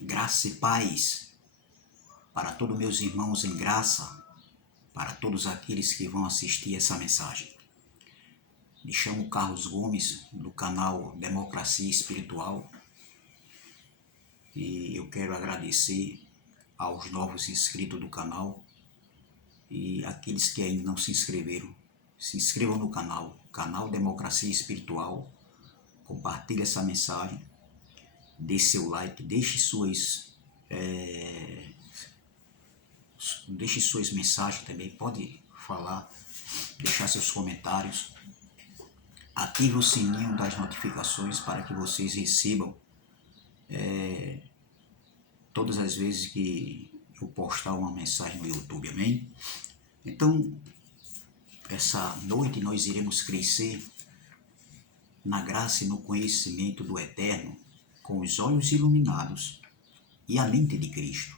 Graça e paz para todos meus irmãos em graça, para todos aqueles que vão assistir essa mensagem. Me chamo Carlos Gomes, do canal Democracia Espiritual, e eu quero agradecer aos novos inscritos do canal e aqueles que ainda não se inscreveram. Se inscrevam no canal Democracia Espiritual, compartilhe essa mensagem, dê seu like, deixe suas mensagens também, pode falar, deixar seus comentários. Ative o sininho das notificações para que vocês recebam todas as vezes que eu postar uma mensagem no YouTube, amém? Então, essa noite nós iremos crescer na graça e no conhecimento do Eterno, com os olhos iluminados e a mente de Cristo.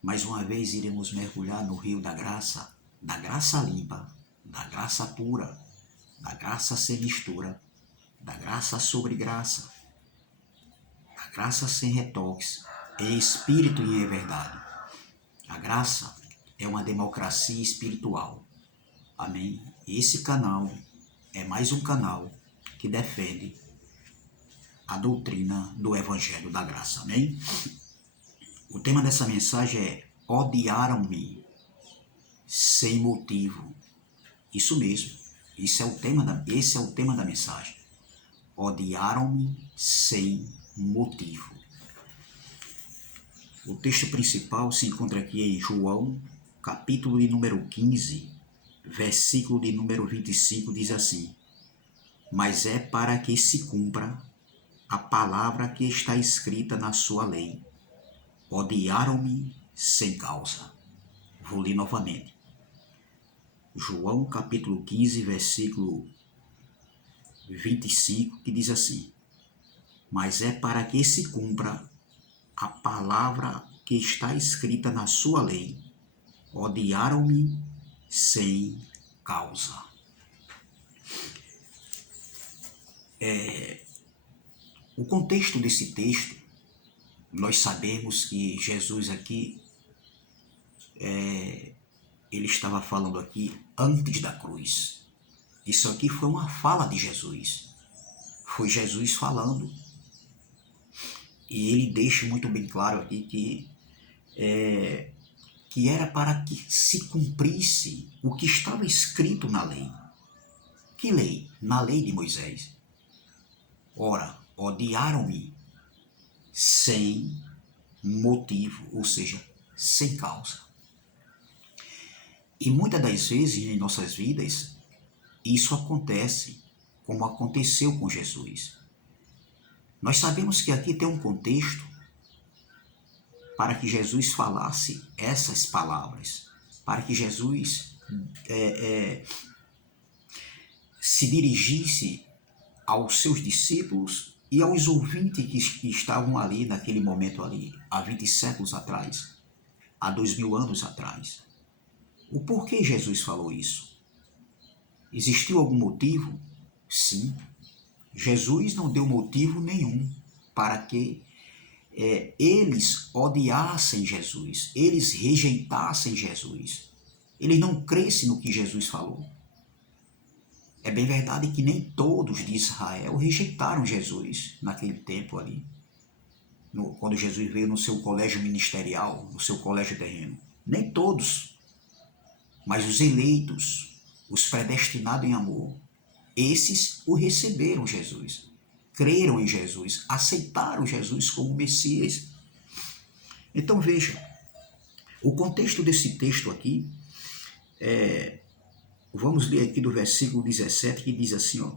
Mais uma vez iremos mergulhar no rio da graça limpa, da graça pura, da graça sem mistura, da graça sobre graça, da graça sem retoques, em espírito e em verdade. A graça é uma democracia espiritual. Amém? Esse canal é mais um canal que defende a doutrina do Evangelho da Graça. Amém? O tema dessa mensagem é: odiaram-me sem motivo. Isso mesmo. Esse é o tema da mensagem. Odiaram-me sem motivo. O texto principal se encontra aqui em João, capítulo de número 15, versículo de número 25, diz assim: mas é para que se cumpra a palavra que está escrita na sua lei. Odiaram-me sem causa. Vou ler novamente. João capítulo 15, versículo 25, que diz assim: mas é para que se cumpra a palavra que está escrita na sua lei. Odiaram-me sem causa. O contexto desse texto, nós sabemos que Jesus aqui, ele estava falando aqui antes da cruz. Isso aqui foi uma fala de Jesus. Foi Jesus falando. E ele deixa muito bem claro aqui que era para que se cumprisse o que estava escrito na lei. Que lei? Na lei de Moisés. Ora, odiaram-me sem motivo, ou seja, sem causa. E muitas das vezes em nossas vidas, isso acontece, como aconteceu com Jesus. Nós sabemos que aqui tem um contexto para que Jesus falasse essas palavras, para que Jesus se dirigisse aos seus discípulos e aos ouvintes que estavam ali naquele momento ali, há 20 séculos atrás, há 2000 anos atrás. O porquê Jesus falou isso? Existiu algum motivo? Sim. Jesus não deu motivo nenhum para que eles odiassem Jesus, eles rejeitassem Jesus, eles não crescem no que Jesus falou. É bem verdade que nem todos de Israel rejeitaram Jesus naquele tempo ali, quando Jesus veio no seu colégio ministerial, no seu colégio terreno. Nem todos, mas os eleitos, os predestinados em amor, esses o receberam Jesus, creram em Jesus, aceitaram Jesus como Messias. Então veja, o contexto desse texto aqui, vamos ler aqui do versículo 17, que diz assim, ó: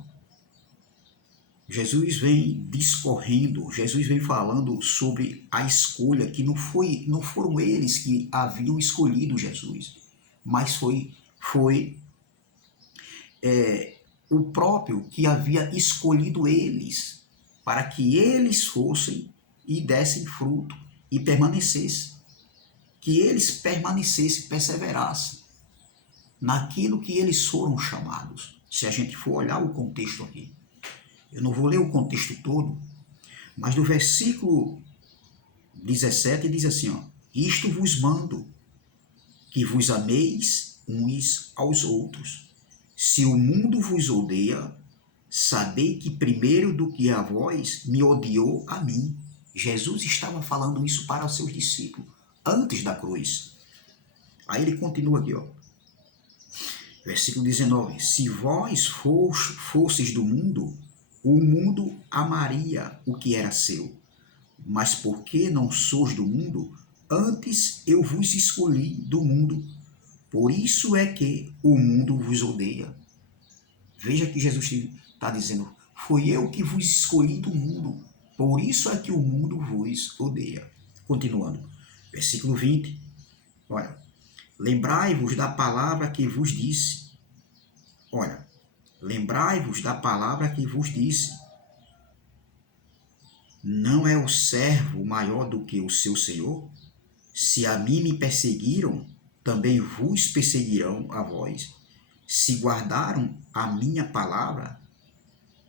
Jesus vem discorrendo, Jesus vem falando sobre a escolha, que não foram eles que haviam escolhido Jesus, mas foi o próprio que havia escolhido eles, para que eles fossem e dessem fruto e permanecessem, que eles permanecessem, perseverassem naquilo que eles foram chamados. Se a gente for olhar o contexto aqui, eu não vou ler o contexto todo, mas do versículo 17 diz assim, ó, isto vos mando, que vos ameis uns aos outros. Se o mundo vos odeia, sabei que primeiro do que a vós me odiou a mim. Jesus estava falando isso para os seus discípulos, antes da cruz. Aí ele continua aqui, ó. Versículo 19. Se vós fosseis do mundo, o mundo amaria o que era seu. Mas porque não sois do mundo, antes eu vos escolhi do mundo. Por isso é que o mundo vos odeia. Veja que Jesus está dizendo, foi eu que vos escolhi do mundo. Por isso é que o mundo vos odeia. Continuando. Versículo 20. Olha. Lembrai-vos da palavra que vos disse. Olha. Lembrai-vos da palavra que vos disse. Não é o servo maior do que o seu senhor? Se a mim me perseguiram, também vos perseguirão a vós. Se guardaram a minha palavra,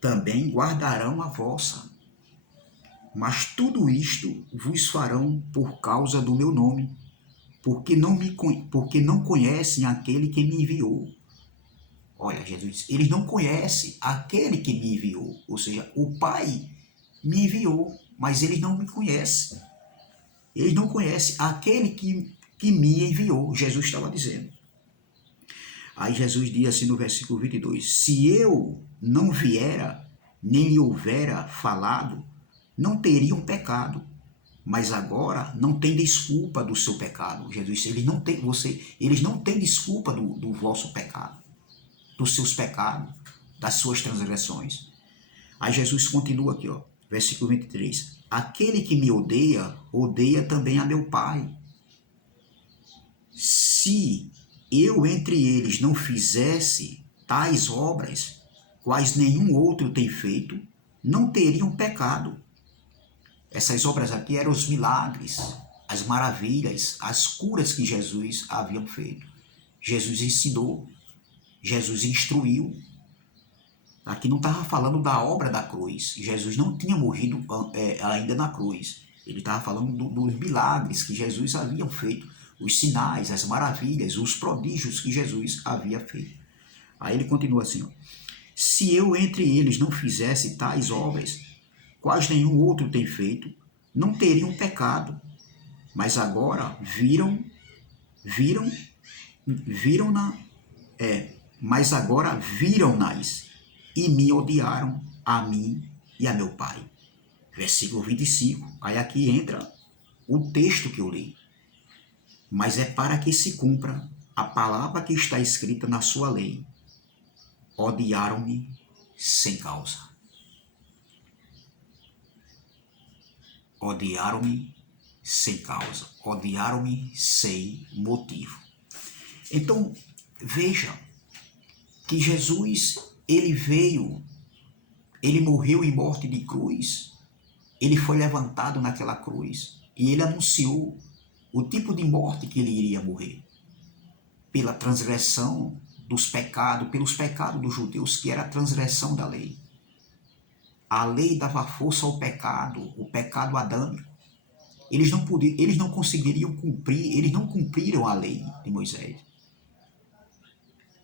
também guardarão a vossa. Mas tudo isto vos farão por causa do meu nome, porque não conhecem aquele que me enviou. Olha, Jesus diz, eles não conhecem aquele que me enviou, ou seja, o Pai me enviou, mas eles não me conhecem. Eles não conhecem aquele que me enviou, Jesus estava dizendo. Aí Jesus diz assim no versículo 22, se eu não viera, nem lhe houvera falado, não teriam pecado, mas agora não tem desculpa do seu pecado. Jesus disse, eles não têm desculpa do vosso pecado, dos seus pecados, das suas transgressões. Aí Jesus continua aqui, ó, versículo 23, aquele que me odeia, odeia também a meu Pai. Se eu entre eles não fizesse tais obras, quais nenhum outro tem feito, não teriam pecado. Essas obras aqui eram os milagres, as maravilhas, as curas que Jesus havia feito. Jesus ensinou, Jesus instruiu. Aqui não estava falando da obra da cruz. Jesus não tinha morrido ainda na cruz. Ele estava falando dos milagres que Jesus havia feito, os sinais, as maravilhas, os prodígios que Jesus havia feito. Aí ele continua assim, ó, se eu entre eles não fizesse tais obras, quais nenhum outro tem feito, não teriam pecado. Mas agora mas agora viram-nas e me odiaram a mim e a meu Pai. Versículo 25. Aí aqui entra o texto que eu li. Mas é para que se cumpra a palavra que está escrita na sua lei. Odiaram-me sem causa. Odiaram-me sem causa. Odiaram-me sem motivo. Então, veja que Jesus, ele veio, ele morreu em morte de cruz, ele foi levantado naquela cruz e ele anunciou o tipo de morte que ele iria morrer. Pela transgressão dos pecados, pelos pecados dos judeus, que era a transgressão da lei. A lei dava força ao pecado, o pecado adâmico. Eles não conseguiriam cumprir, eles não cumpriram a lei de Moisés.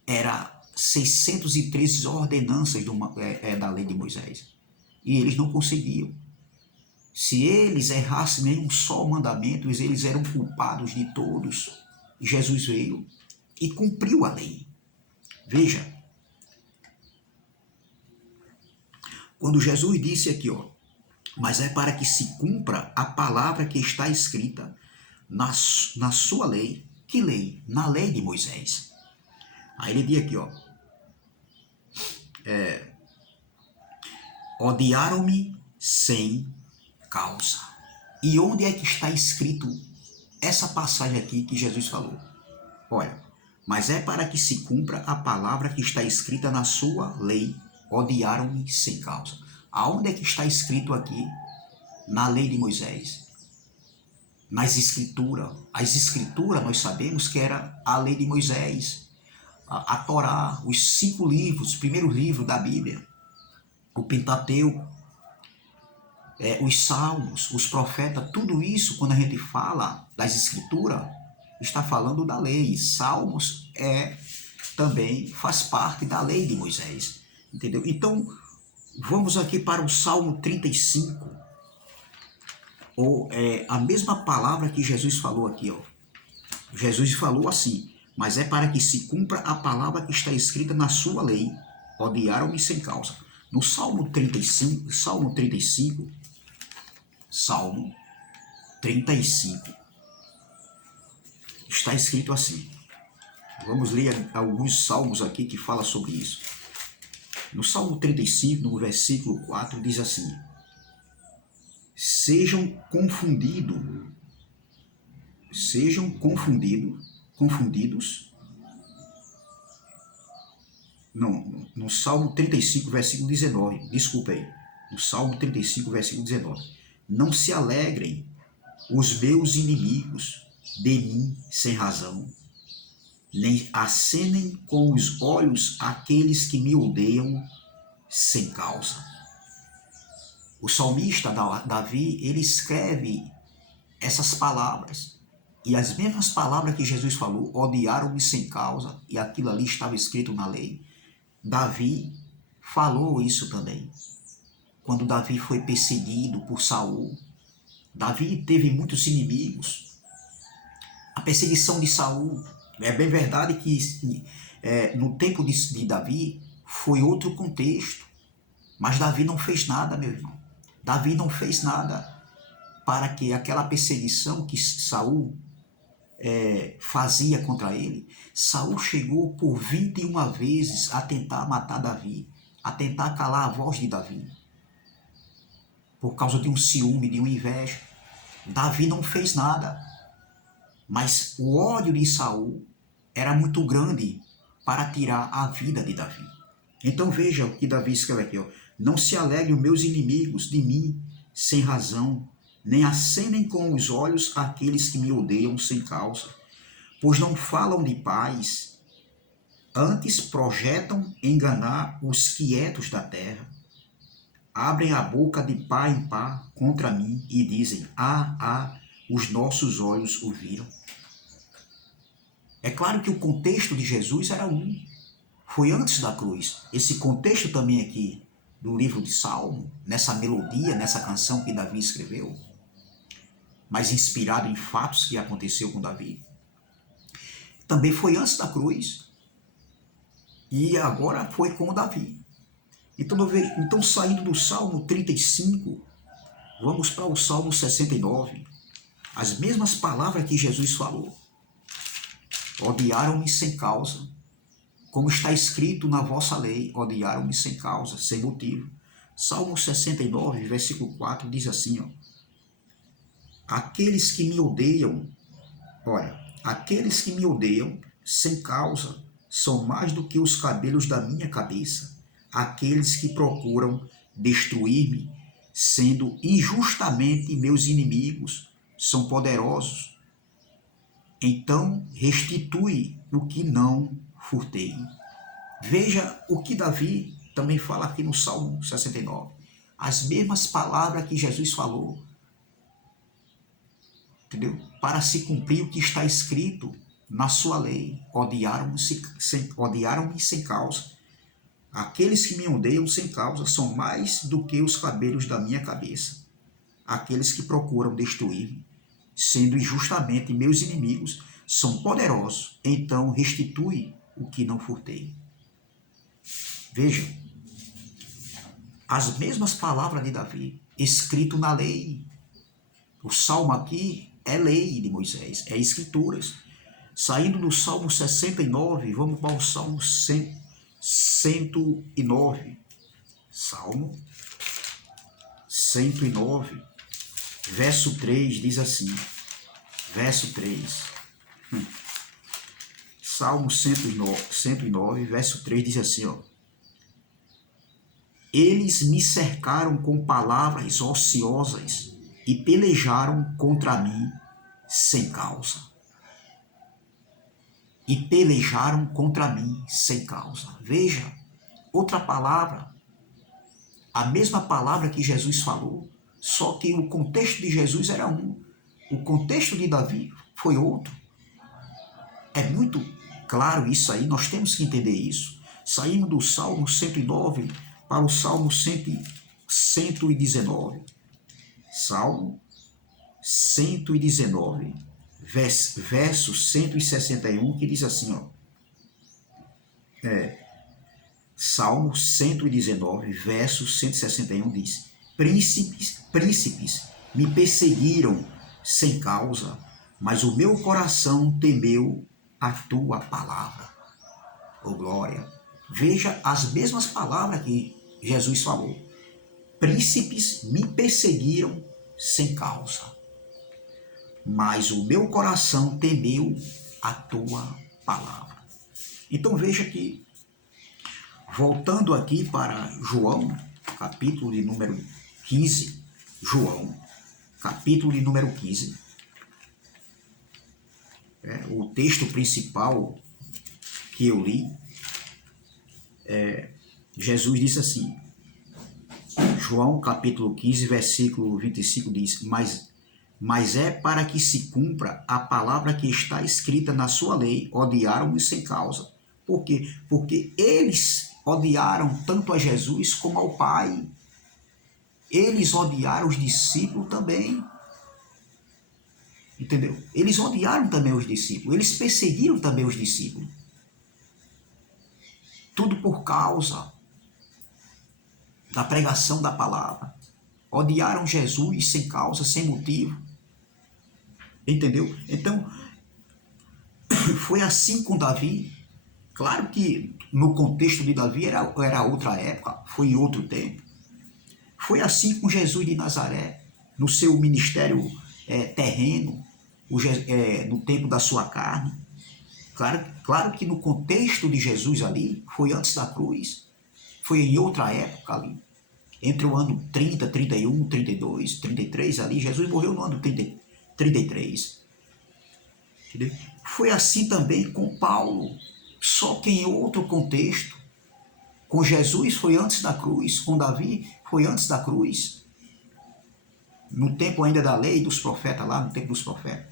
Era 613 ordenanças da lei de Moisés. E eles não conseguiam. Se eles errassem nem um só mandamento, eles eram culpados de todos. Jesus veio e cumpriu a lei. Veja, quando Jesus disse aqui, ó, mas é para que se cumpra a palavra que está escrita na sua lei. Que lei? Na lei de Moisés. Aí ele diz aqui, ó, odiaram-me sem causa. E onde é que está escrito essa passagem aqui que Jesus falou? Olha, mas é para que se cumpra a palavra que está escrita na sua lei, odiaram-me sem causa. Aonde é que está escrito aqui? Na lei de Moisés. Nas escrituras. As escrituras nós sabemos que era a lei de Moisés, a Torá, os 5 livros, o primeiro livro da Bíblia, o Pentateuco. os salmos, os profetas, tudo isso, quando a gente fala das escrituras, está falando da lei. Salmos também faz parte da lei de Moisés, entendeu? Então, vamos aqui para o Salmo 35, ou a mesma palavra que Jesus falou aqui, ó. Jesus falou assim: mas é para que se cumpra a palavra que está escrita na sua lei, odiaram-me sem causa. No Salmo 35, está escrito assim. Vamos ler alguns salmos aqui que falam sobre isso. No Salmo 35, no versículo 4, diz assim: sejam confundidos. Não, no Salmo 35, versículo 19, desculpa aí. No Salmo 35, versículo 19. Não se alegrem os meus inimigos de mim sem razão, nem acenem com os olhos aqueles que me odeiam sem causa. O salmista Davi, ele escreve essas palavras, e as mesmas palavras que Jesus falou, odiaram-me sem causa, e aquilo ali estava escrito na lei. Davi falou isso também. Quando Davi foi perseguido por Saul, Davi teve muitos inimigos. A perseguição de Saul, é bem verdade que no tempo de Davi foi outro contexto, mas Davi não fez nada, meu irmão. Davi não fez nada para que aquela perseguição que Saul fazia contra ele. Saul chegou por 21 vezes a tentar matar Davi, a tentar calar a voz de Davi, por causa de um ciúme, de uma inveja. Davi não fez nada, mas o ódio de Saul era muito grande para tirar a vida de Davi. Então veja o que Davi escreve aqui, ó. Não se alegrem os meus inimigos de mim sem razão, nem acenem com os olhos aqueles que me odeiam sem causa, pois não falam de paz, antes projetam enganar os quietos da terra. Abrem a boca de pá em pá contra mim e dizem: os nossos olhos o viram. É claro que o contexto de Jesus era foi antes da cruz. Esse contexto também aqui do livro de Salmo, nessa melodia, nessa canção que Davi escreveu, mas inspirado em fatos que aconteceu com Davi, também foi antes da cruz e agora foi com Davi. Então saindo do Salmo 35, vamos para o Salmo 69. As mesmas palavras que Jesus falou. Odiaram-me sem causa, como está escrito na vossa lei, odiaram-me sem causa, sem motivo. Salmo 69, versículo 4, diz assim, ó: aqueles que me odeiam, aqueles que me odeiam sem causa são mais do que os cabelos da minha cabeça. Aqueles que procuram destruir-me, sendo injustamente meus inimigos, são poderosos. Então restitui o que não furtei. Veja o que Davi também fala aqui no Salmo 69. As mesmas palavras que Jesus falou, entendeu? Para se cumprir o que está escrito na sua lei. Odiaram-me sem causa. Aqueles que me odeiam sem causa são mais do que os cabelos da minha cabeça. Aqueles que procuram destruir-me, sendo injustamente meus inimigos, são poderosos. Então restitui o que não furtei. Veja, as mesmas palavras de Davi, escrito na lei. O salmo aqui é lei de Moisés, é escrituras. Saindo do Salmo 69, vamos para o Salmo 109. Salmo 109, verso 3, diz assim. Verso 3. Salmo 109, verso 3 diz assim, ó: eles me cercaram com palavras ociosas e pelejaram contra mim sem causa. E pelejaram contra mim sem causa. Veja, outra palavra, a mesma palavra que Jesus falou Só que o contexto de Jesus era um, o contexto de Davi foi outro. É muito claro isso aí, nós temos que entender isso. Saímos do Salmo 109 para o Salmo 119. Salmo 119, verso 161, que diz assim, ó. Salmo 119, verso 161 diz: príncipes me perseguiram sem causa, mas o meu coração temeu a tua palavra. Oh glória! Veja as mesmas palavras que Jesus falou. Príncipes me perseguiram sem causa, mas o meu coração temeu a tua palavra. Então veja que, voltando aqui para João, capítulo de número 15, João, capítulo de número 15, o texto principal que eu li, Jesus disse assim, João capítulo 15, versículo 25 diz, mas é para que se cumpra a palavra que está escrita na sua lei, odiaram-me sem causa. Por quê? Porque eles odiaram tanto a Jesus como ao Pai. Eles odiaram os discípulos também. Entendeu? Eles odiaram também os discípulos. Eles perseguiram também os discípulos. Tudo por causa da pregação da palavra. Odiaram Jesus sem causa, sem motivo. Entendeu? Então, foi assim com Davi. Claro que no contexto de Davi era outra época, foi em outro tempo. Foi assim com Jesus de Nazaré, no seu ministério terreno, no tempo da sua carne. Claro que no contexto de Jesus ali, foi antes da cruz, foi em outra época ali. Entre o ano 30, 31, 32, 33 ali, Jesus morreu no ano 33. Entendeu? Foi assim também com Paulo, só que em outro contexto. Com Jesus foi antes da cruz, com Davi foi antes da cruz. No tempo ainda da lei dos profetas, lá no tempo dos profetas.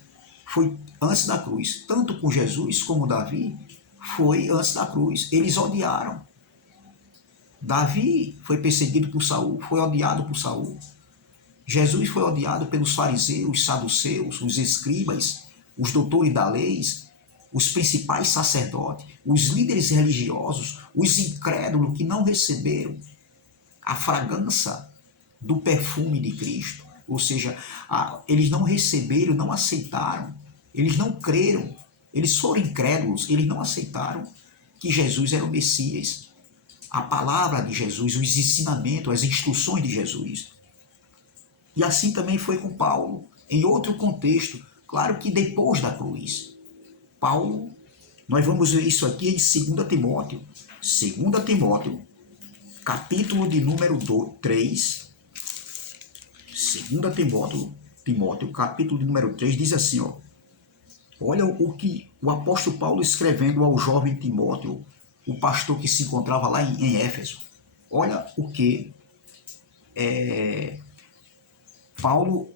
Foi antes da cruz. Tanto com Jesus como Davi foi antes da cruz. Eles odiaram. Davi foi perseguido por Saul, foi odiado por Saul. Jesus foi odiado pelos fariseus, saduceus, os escribas, os doutores da lei, os principais sacerdotes, os líderes religiosos, os incrédulos que não receberam a fragrância do perfume de Cristo. Ou seja, eles não receberam, não aceitaram, eles não creram, eles foram incrédulos, eles não aceitaram que Jesus era o Messias. A palavra de Jesus, os ensinamentos, as instruções de Jesus. E assim também foi com Paulo, em outro contexto, claro que depois da cruz. Paulo, nós vamos ver isso aqui em 2 Timóteo. 2 Timóteo, capítulo de número 3. 2 Timóteo, capítulo de número 3, diz assim, ó. Olha o que o apóstolo Paulo escrevendo ao jovem Timóteo, o pastor que se encontrava lá em Éfeso. Olha o que Paulo,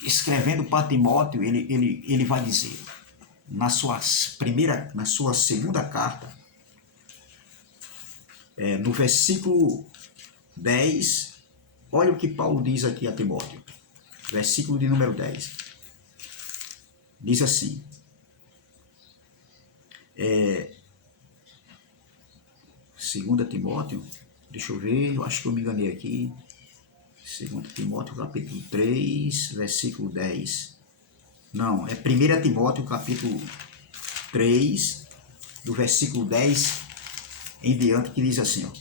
escrevendo para Timóteo, ele vai dizer, na sua segunda carta, no versículo 10, olha o que Paulo diz aqui a Timóteo, versículo de número 10. Diz assim, 2 Timóteo, deixa eu ver, eu acho que eu me enganei aqui, 2 Timóteo, capítulo 3, versículo 10. Não, é 1 Timóteo, capítulo 3, do versículo 10 em diante, que diz assim, ó.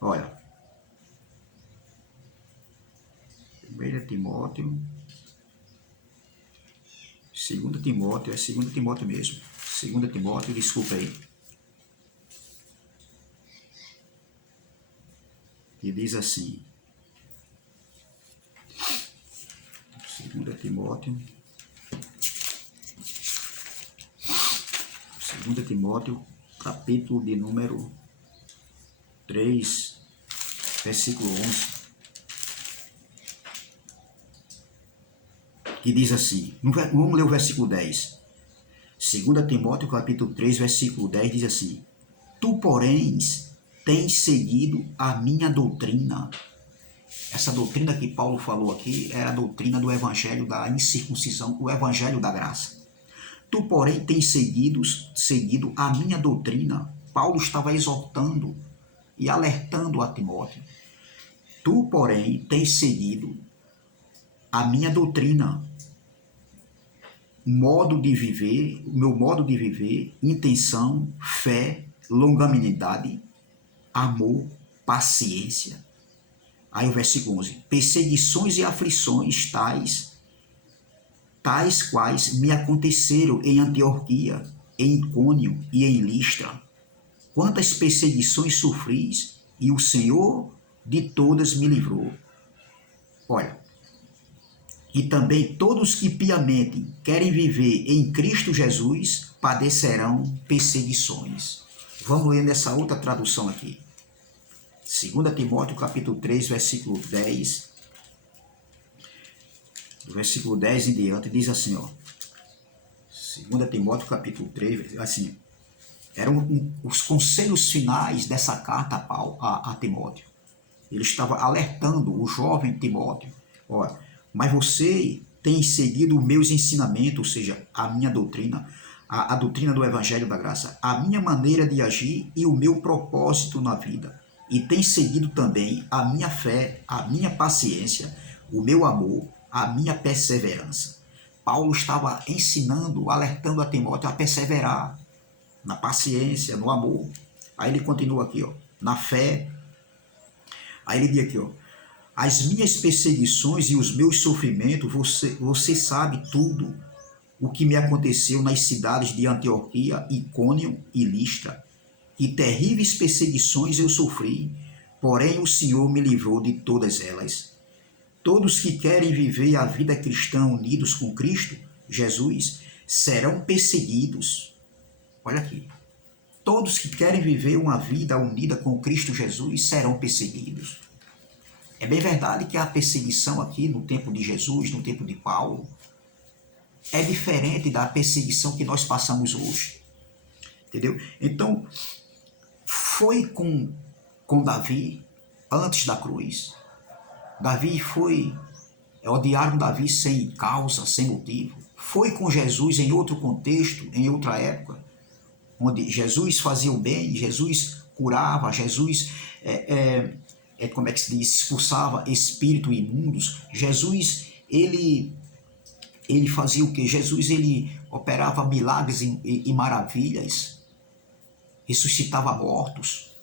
Olha. 1 Timóteo, 2 Timóteo, é 2 Timóteo mesmo. 2 Timóteo, desculpa aí. Que diz assim. 2 Timóteo, 2 Timóteo, capítulo de número 3, versículo 11. que diz assim, vamos ler o versículo 10. 2 Timóteo capítulo 3, versículo 10 diz assim: Tu, porém, tens seguido a minha doutrina. Essa doutrina que Paulo falou aqui é a doutrina do evangelho da incircuncisão, o evangelho da graça. Tu, porém, tens seguido a minha doutrina. Paulo estava exortando e alertando a Timóteo. Tu, porém, tens seguido a minha doutrina, modo de viver, o meu modo de viver, intenção, fé, longanimidade, amor, paciência. Aí o versículo 11. Perseguições e aflições tais quais me aconteceram em Antioquia, em Icônio e em Listra. Quantas perseguições sofris, e o Senhor de todas me livrou. Olha, e também todos que piamente querem viver em Cristo Jesus padecerão perseguições. Vamos ler nessa outra tradução aqui. 2 Timóteo capítulo 3, versículo 10. Do versículo 10 em diante, diz assim, ó. 2 Timóteo capítulo 3, assim, eram os conselhos finais dessa carta a Timóteo. Ele estava alertando o jovem Timóteo. Olha, mas você tem seguido os meus ensinamentos, ou seja, a minha doutrina, a doutrina do Evangelho da Graça, a minha maneira de agir e o meu propósito na vida. E tem seguido também a minha fé, a minha paciência, o meu amor, a minha perseverança. Paulo estava ensinando, alertando a Timóteo a perseverar na paciência, no amor. Aí ele continua aqui, ó, na fé. Aí ele diz aqui, ó, as minhas perseguições e os meus sofrimentos, você sabe tudo o que me aconteceu nas cidades de Antioquia, Icônio e Listra. E terríveis perseguições eu sofri, porém o Senhor me livrou de todas elas. Todos que querem viver a vida cristã unidos com Cristo, Jesus, serão perseguidos. Olha aqui. Todos que querem viver uma vida unida com Cristo Jesus serão perseguidos. É bem verdade que a perseguição aqui no tempo de Jesus, no tempo de Paulo, é diferente da perseguição que nós passamos hoje. Entendeu? Então, foi com Davi, antes da cruz. Odiaram Davi sem causa, sem motivo. Foi com Jesus em outro contexto, em outra época, onde Jesus fazia o bem, Jesus curava, Jesus, como é que se diz, expulsava espíritos imundos. Jesus, ele fazia o quê? Jesus, ele operava milagres e maravilhas, ressuscitava mortos,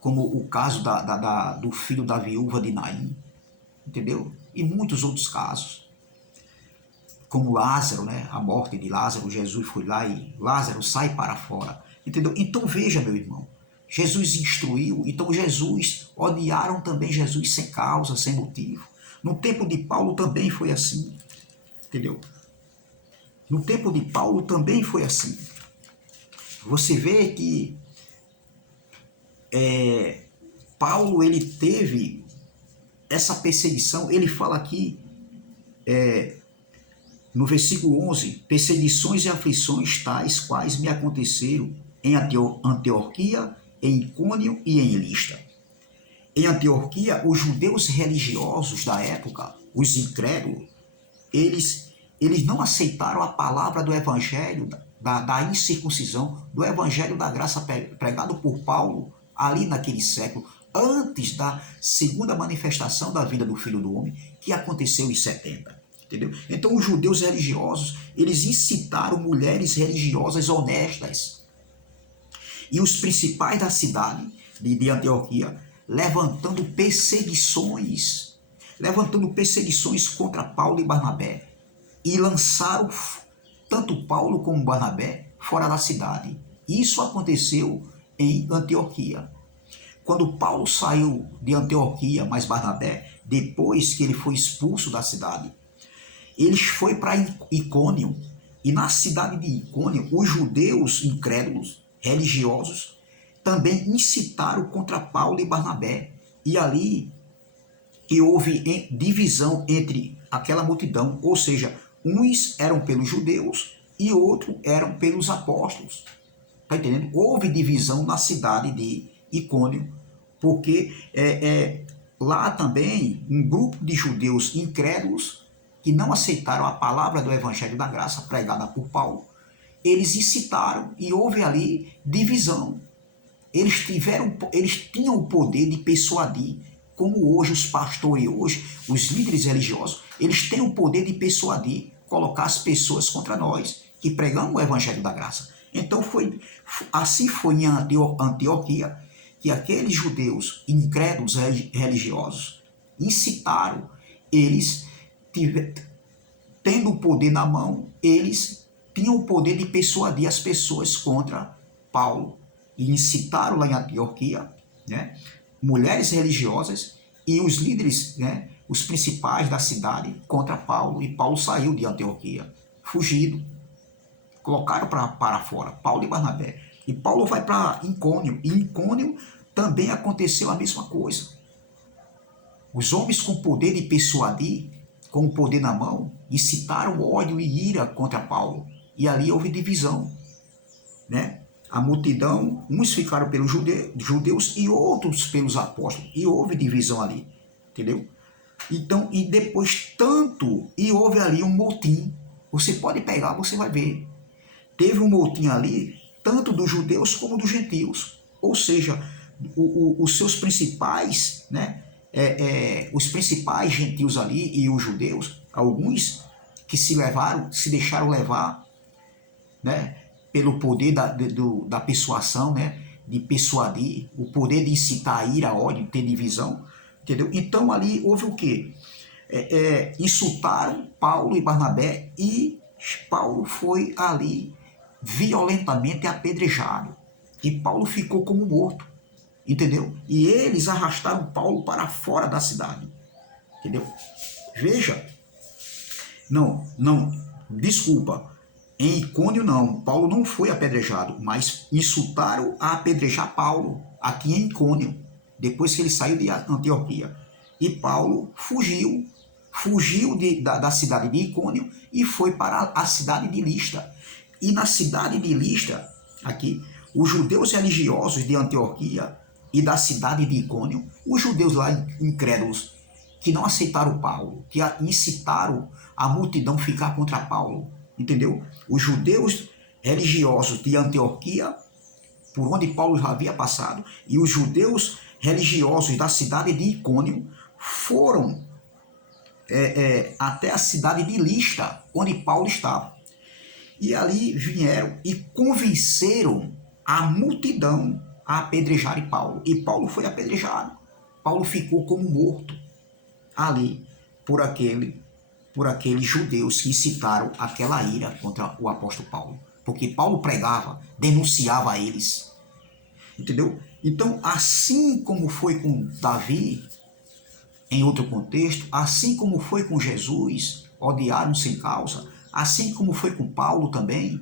como o caso do filho da viúva de Naim, entendeu? E muitos outros casos, como Lázaro, né? A morte de Lázaro, Jesus foi lá e Lázaro sai para fora, entendeu? Então veja, meu irmão, Jesus instruiu, então odiaram também Jesus sem causa, sem motivo. No tempo de Paulo também foi assim, entendeu? No tempo de Paulo também foi assim. Você vê que Paulo, ele teve essa perseguição. Ele fala aqui, no versículo 11, perseguições e aflições tais quais me aconteceram em Antioquia, em Icônio e em Listra. Em Antioquia, os judeus religiosos da época, os incrédulos, eles não aceitaram a palavra do evangelho da incircuncisão, do evangelho da graça pregado por Paulo ali naquele século, antes da segunda manifestação da vinda do Filho do Homem, que aconteceu em 70. Entendeu? Então os judeus religiosos, eles incitaram mulheres religiosas honestas. E os principais da cidade de Antioquia, levantando perseguições contra Paulo e Barnabé. E lançaram tanto Paulo como Barnabé fora da cidade. Isso aconteceu em Antioquia. Quando Paulo saiu de Antioquia, mas Barnabé, depois que ele foi expulso da cidade, ele foi para Icônio. E na cidade de Icônio, os judeus incrédulos, religiosos, também incitaram contra Paulo e Barnabé. E ali que houve divisão entre aquela multidão, ou seja, Uns eram pelos judeus e outros eram pelos apóstolos. Está entendendo? Houve divisão na cidade de Icônio, porque lá também um grupo de judeus incrédulos que não aceitaram a palavra do Evangelho da Graça pregada por Paulo, eles incitaram e houve ali divisão. Eles tinham o poder de persuadir, como hoje os pastores, hoje os líderes religiosos, eles têm o poder de persuadir, colocar as pessoas contra nós, que pregamos o Evangelho da Graça. Então assim foi em Antioquia, que aqueles judeus incrédulos religiosos incitaram, eles tendo o poder na mão, eles tinham o poder de persuadir as pessoas contra Paulo. E incitaram lá em Antioquia, né, mulheres religiosas e os líderes, né, os principais da cidade contra Paulo. E Paulo saiu de Antioquia, fugido. Colocaram para fora, Paulo e Barnabé. E Paulo vai para Icônio. E em Icônio também aconteceu a mesma coisa. Os homens com poder de persuadir, com o poder na mão, incitaram ódio e ira contra Paulo. E ali houve divisão, né? A multidão, uns ficaram pelos judeus e outros pelos apóstolos. E houve divisão ali, entendeu? Então, e depois e houve ali um motim. Você pode pegar, você vai ver. Teve um motim ali, tanto dos judeus como dos gentios. Ou seja, os seus principais, né? Os principais gentios ali e os judeus, alguns que se deixaram levar, né? Pelo poder da persuasão, né, de persuadir, o poder de incitar a ira, ódio, ter divisão, entendeu? Então ali houve o quê? Insultaram Paulo e Barnabé e Paulo foi ali violentamente apedrejado. E Paulo ficou como morto, entendeu? E eles arrastaram Paulo para fora da cidade, entendeu? Veja, desculpa, em Icônio não, Paulo não foi apedrejado, mas insultaram a apedrejar Paulo, aqui em Icônio, depois que ele saiu de Antioquia. E Paulo fugiu da cidade de Icônio e foi para a cidade de Listra. E na cidade de Listra, aqui, os judeus religiosos de Antioquia e da cidade de Icônio, os judeus lá incrédulos, que não aceitaram Paulo, que incitaram a multidão a ficar contra Paulo, entendeu? Os judeus religiosos de Antioquia, por onde Paulo já havia passado, e os judeus religiosos da cidade de Icônio foram até a cidade de Listra, onde Paulo estava. E ali vieram e convenceram a multidão a apedrejarem Paulo. E Paulo foi apedrejado. Paulo ficou como morto ali por aqueles judeus que incitaram aquela ira contra o apóstolo Paulo. Porque Paulo pregava, denunciava a eles. Entendeu? Então, assim como foi com Davi, em outro contexto, assim como foi com Jesus, odiaram sem causa, assim como foi com Paulo também.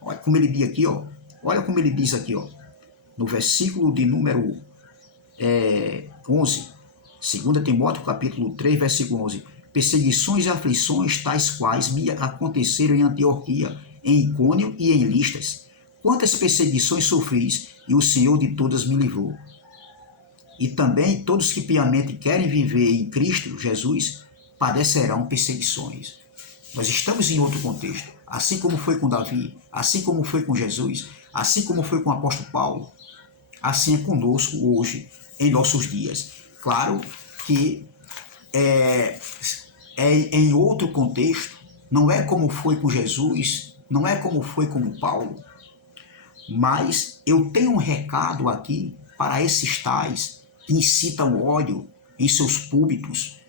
Olha como ele diz aqui, ó. Olha como ele diz aqui, ó. No versículo de número 11, 2 Timóteo capítulo 3, versículo 11. Perseguições e aflições tais quais me aconteceram em Antioquia, em Icônio e em Listras. Quantas perseguições sofris, e o Senhor de todas me livrou. E também todos que piamente querem viver em Cristo Jesus padecerão perseguições. Nós estamos em outro contexto, assim como foi com Davi, assim como foi com Jesus, assim como foi com o apóstolo Paulo, assim é conosco hoje, em nossos dias. Claro que é em outro contexto, não é como foi com Jesus, não é como foi com Paulo, mas eu tenho um recado aqui para esses tais que incitam ódio em seus púlpitos,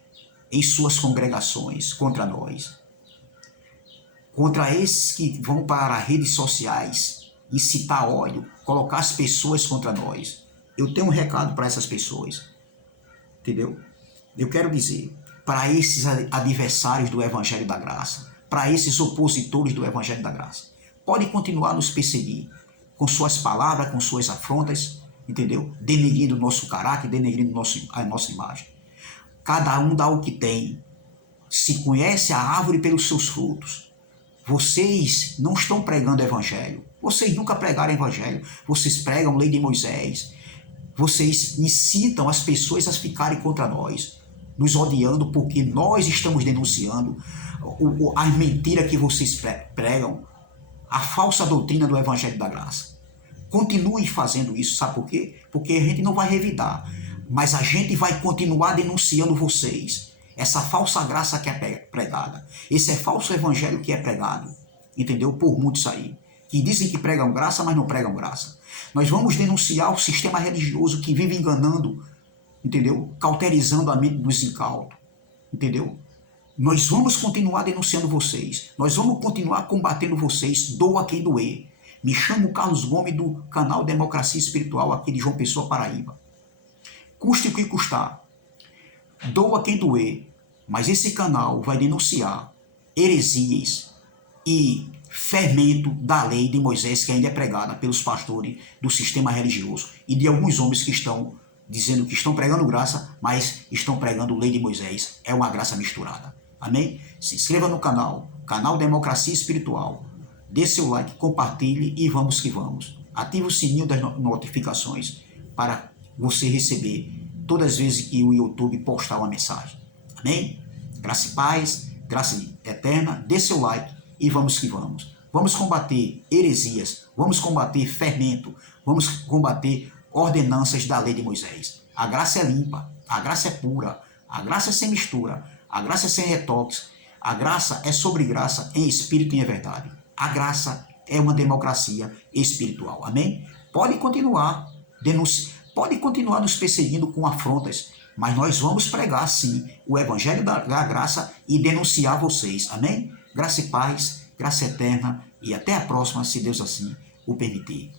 em suas congregações contra nós. Contra esses que vão para redes sociais, incitar ódio, colocar as pessoas contra nós. Eu tenho um recado para essas pessoas, entendeu? Eu quero dizer, para esses adversários do Evangelho da Graça, para esses opositores do Evangelho da Graça, pode continuar a nos perseguir, com suas palavras, com suas afrontas, entendeu? Denegrindo o nosso caráter, denegrindo a nossa imagem. Cada um dá o que tem. Se conhece a árvore pelos seus frutos. Vocês não estão pregando evangelho. Vocês nunca pregaram evangelho. Vocês pregam lei de Moisés. Vocês incitam as pessoas a ficarem contra nós, nos odiando porque nós estamos denunciando a mentira que vocês pregam, a falsa doutrina do evangelho da graça. Continue fazendo isso, sabe por quê? Porque a gente não vai revidar, mas a gente vai continuar denunciando vocês. Essa falsa graça que é pregada, esse falso evangelho que é pregado, entendeu? Por muitos aí, que dizem que pregam graça, mas não pregam graça. Nós vamos denunciar o sistema religioso que vive enganando, entendeu? Cauterizando a mente dos incautos, entendeu? Nós vamos continuar denunciando vocês, nós vamos continuar combatendo vocês, doa quem doer. Me chamo Carlos Gomes do canal Democracia Espiritual aqui de João Pessoa, Paraíba. Custe o que custar. Doa quem doer, mas esse canal vai denunciar heresias e fermento da lei de Moisés que ainda é pregada pelos pastores do sistema religioso e de alguns homens que estão dizendo que estão pregando graça, mas estão pregando lei de Moisés. É uma graça misturada. Amém? Se inscreva no canal, canal Democracia Espiritual. Dê seu like, compartilhe e vamos que vamos. Ative o sininho das notificações para você receber todas as vezes que o YouTube postar uma mensagem. Amém? Graça e paz, graça eterna, dê seu like e vamos que vamos. Vamos combater heresias, vamos combater fermento, vamos combater ordenanças da lei de Moisés. A graça é limpa, a graça é pura, a graça é sem mistura, a graça é sem retoques, a graça é sobre graça em espírito e em verdade. A graça é uma democracia espiritual. Amém? Pode continuar pode continuar nos perseguindo com afrontas, mas nós vamos pregar, sim, o evangelho da graça e denunciar vocês. Amém? Graça e paz, graça eterna e até a próxima, se Deus assim o permitir.